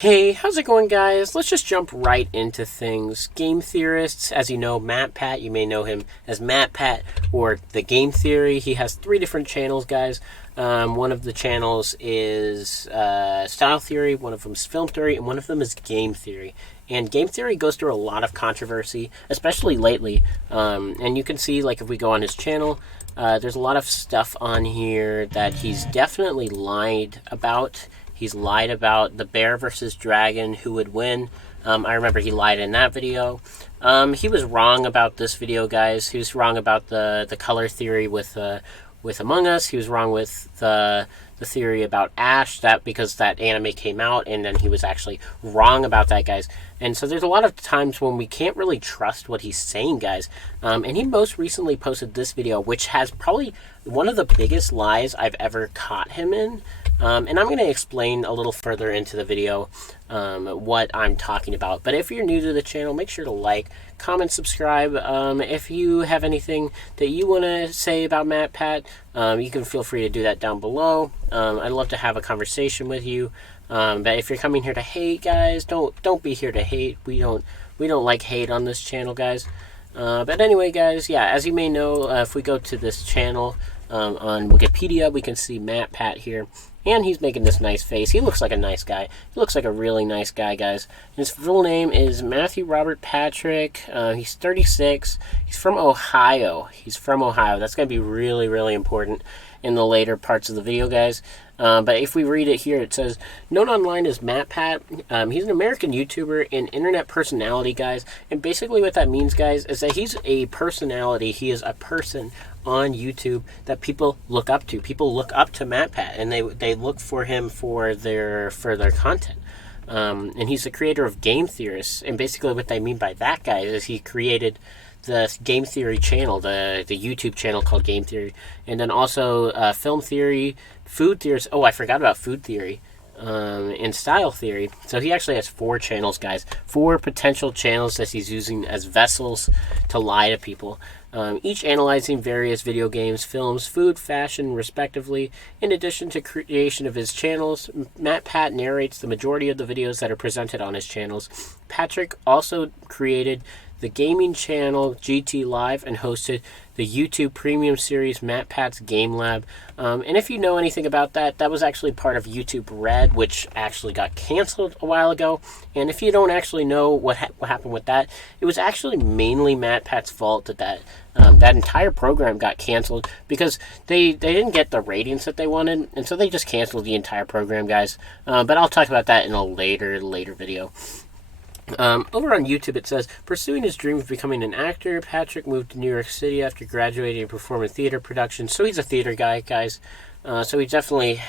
Hey, how's it going, guys? Let's just jump right into things. Game Theorists, as you know, MatPat, you may know him as MatPat or the Game Theory. He has 3 different channels, guys. One of the channels is Style Theory, one of them is Film Theory, and one of them is Game Theory. And Game Theory goes through a lot of controversy, especially lately. And you can see, like, if we go on his channel, there's a lot of stuff on here that he's definitely lied about. He's lied about the bear versus dragon, who would win. I remember he lied in that video. He was wrong about this video, guys. He was wrong about the color theory with Among Us. He was wrong with the theory about Ash, that because that anime came out, and then he was actually wrong about that, guys. And so there's a lot of times when we can't really trust what he's saying, guys. And he most recently posted this video, which has probably one of the biggest lies I've ever caught him in. And I'm going to explain a little further into the video what I'm talking about. But if you're new to the channel, make sure to like, comment, subscribe. If you have anything that you want to say about MatPat, you can feel free to do that down below. I'd love to have a conversation with you. But if you're coming here to hate, guys, don't be here to hate. We don't like hate on this channel, guys. But anyway, guys, yeah, as you may know, if we go to this channel on Wikipedia, we can see MatPat here. And he's making this nice face. He looks like a nice guy. He looks like a really nice guy, guys. His full name is Matthew Robert Patrick. He's 36. He's from Ohio. That's going to be really, really important in the later parts of the video, guys. But if we read it here, it says, known online as MatPat. He's an American YouTuber and internet personality, guys. And basically what that means, guys, is that he's a personality. He is a person on YouTube that people look up to. People look up to MatPat, and they look for him for their content. And he's the creator of Game Theorists. And basically what they mean by that, guys, is he created the Game Theory channel, the YouTube channel called Game Theory, and then also Film Theory, Food Theorists. Oh, I forgot about Food Theory, and Style Theory. So he actually has 4 channels, guys. 4 potential channels that he's using as vessels to lie to people. Each analyzing various video games, films, food, fashion, respectively. In addition to creation of his channels, MatPat narrates the majority of the videos that are presented on his channels. Patrick also created the gaming channel GTLive and hosted the YouTube premium series MatPat's Game Lab. And if you know anything about that, that was actually part of YouTube Red, which actually got canceled a while ago. And if you don't actually know what happened with that, it was actually mainly MatPat's fault that entire program got canceled because they didn't get the ratings that they wanted, and so they just canceled the entire program, guys. But I'll talk about that in a later video. Over on YouTube, it says, pursuing his dream of becoming an actor, Patrick moved to New York City after graduating and performing theater productions. So he's a theater guy, guys. So he's definitely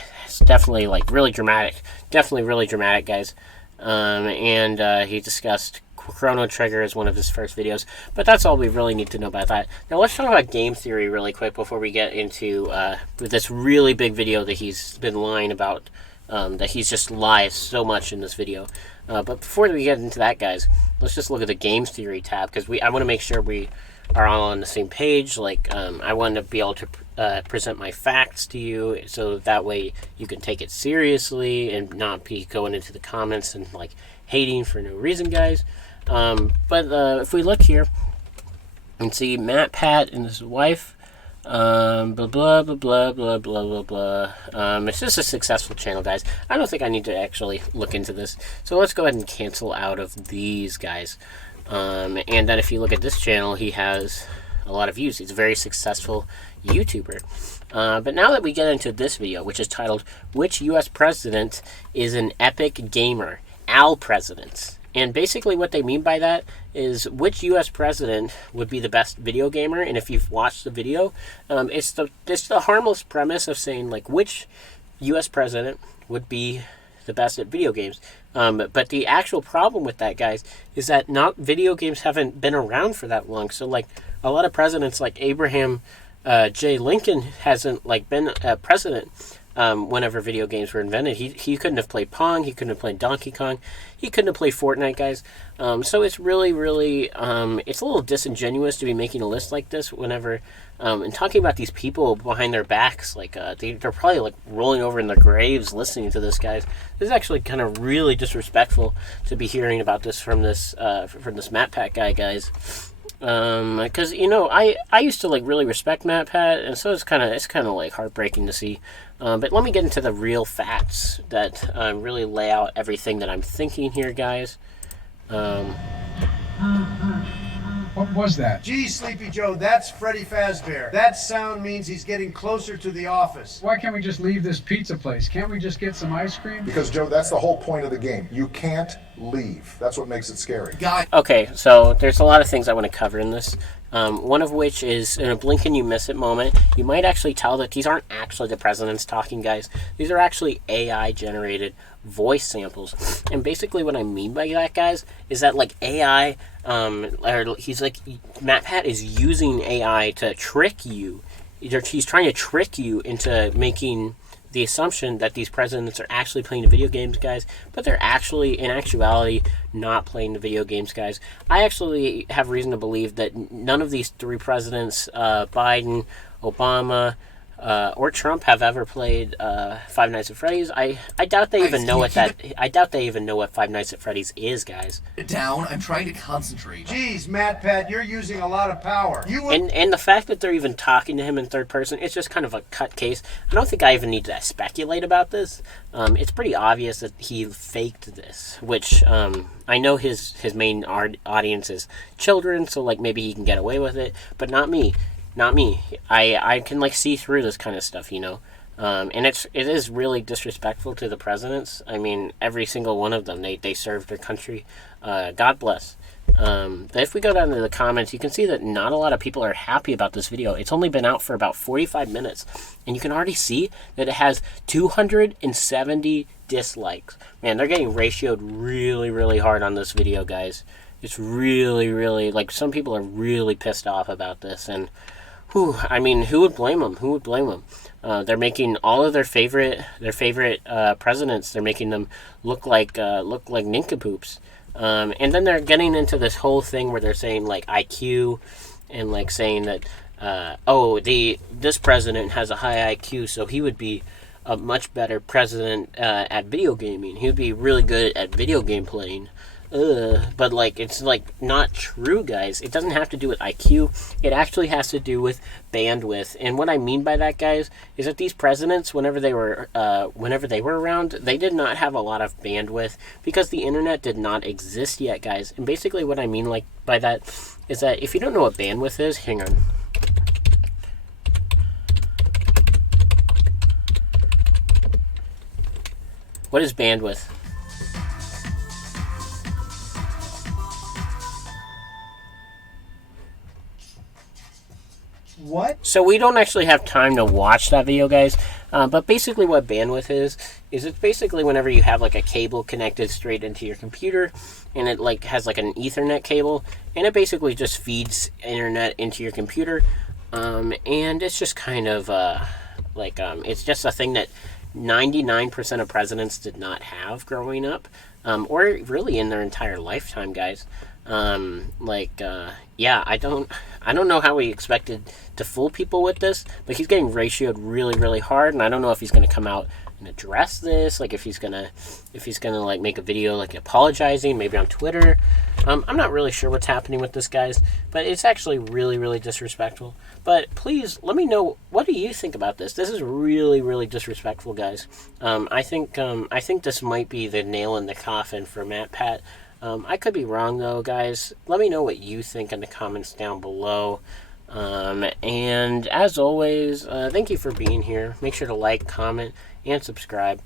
like really dramatic. Definitely really dramatic, guys. And he discussed Chrono Trigger as one of his first videos. But that's all we really need to know about that. Now let's talk about Game Theory really quick before we get into this really big video that he's been lying about. That he's just lies so much in this video. But before we get into that, guys, let's just look at the Game Theory tab, because I want to make sure we are all on the same page. Like, I want to be able to present my facts to you, so that way you can take it seriously and not be going into the comments and like hating for no reason, guys. But if we look here and see MatPat and his wife, blah blah blah blah blah blah blah blah. It's just a successful channel, guys. I don't think I need to actually look into this, so let's go ahead and cancel out of these guys. And then if you look at this channel, he has a lot of views. He's a very successful YouTuber. But now that we get into this video, which is titled "Which U.S. President is an Epic Gamer?" Al Presidents. And basically what they mean by that is which U.S. president would be the best video gamer. And if you've watched the video, it's the harmless premise of saying, like, which U.S. president would be the best at video games. But the actual problem with that, guys, is that video games haven't been around for that long. So, like, a lot of presidents, like Abraham J. Lincoln, hasn't, like, been a president whenever video games were invented. He couldn't have played Pong. He couldn't have played Donkey Kong. He couldn't have played Fortnite, guys. So it's really, really, it's a little disingenuous to be making a list like this whenever, and talking about these people behind their backs, like, they're probably, like, rolling over in their graves listening to this, guys. This is actually kind of really disrespectful to be hearing about this from this MatPat guy, guys. Because, you know, I used to, like, really respect MatPat, and so it's kind of like heartbreaking to see. But let me get into the real facts that really lay out everything that I'm thinking here, guys. What was that? Gee, Sleepy Joe, that's Freddy Fazbear. That sound means he's getting closer to the office. Why can't we just leave this pizza place? Can't we just get some ice cream? Because, Joe, that's the whole point of the game. You can't leave. That's what makes it scary. Okay, so there's a lot of things I want to cover in this. One of which is, in a blink and you miss it moment, you might actually tell that these aren't actually the presidents talking, guys. These are actually AI-generated voice samples. And basically what I mean by that, guys, is that, like, AI, he's like, MatPat is using AI to trick you. He's trying to trick you into making the assumption that these presidents are actually playing the video games, guys, but they're actually, in actuality, not playing the video games, guys. I actually have reason to believe that none of these three presidents, Biden, Obama, or Trump, have ever played Five Nights at Freddy's. I doubt they even know what I doubt they even know what Five Nights at Freddy's is, guys. Down. I'm trying to concentrate. Jeez, MatPat, you're using a lot of power. And the fact that they're even talking to him in third person, it's just kind of a cut case. I don't think I even need to speculate about this. It's pretty obvious that he faked this, which I know his main audience is children, so like maybe he can get away with it, but not me. Not me. I can, like, see through this kind of stuff, you know. And it is really disrespectful to the presidents. I mean, every single one of them, they served their country. God bless. But if we go down to the comments, you can see that not a lot of people are happy about this video. It's only been out for about 45 minutes. And you can already see that it has 270 dislikes. Man, they're getting ratioed really, really hard on this video, guys. It's really, really, like, some people are really pissed off about this. And I mean, who would blame them? Who would blame them? They're making all of their favorite presidents. They're making them look like nincompoops. And then they're getting into this whole thing where they're saying, like, IQ, and, like, saying that this president has a high IQ, so he would be a much better president at video gaming. He would be really good at video game playing. But, like, it's, like, not true, guys. It doesn't have to do with IQ. It actually has to do with bandwidth. And what I mean by that, guys, is that these presidents, whenever they were around, they did not have a lot of bandwidth because the internet did not exist yet, guys. And basically what I mean, like, by that is that if you don't know what bandwidth is, hang on. What is bandwidth? What? So we don't actually have time to watch that video, guys. But basically what bandwidth is it's basically whenever you have, like, a cable connected straight into your computer, and it, like, has, like, an Ethernet cable, and it basically just feeds internet into your computer. And it's just kind of, it's just a thing that 99% of presidents did not have growing up, or really in their entire lifetime, guys. Yeah, I don't know how he expected to fool people with this, but he's getting ratioed really, really hard, and I don't know if he's going to come out and address this, like if he's gonna like make a video like apologizing, maybe on Twitter. I'm not really sure what's happening with this, guys, but it's actually really, really disrespectful. But please let me know, what do you think about this? This is really, really disrespectful, guys. I think this might be the nail in the coffin for MatPat. I could be wrong, though, guys. Let me know what you think in the comments down below. And as always, thank you for being here. Make sure to like, comment, and subscribe.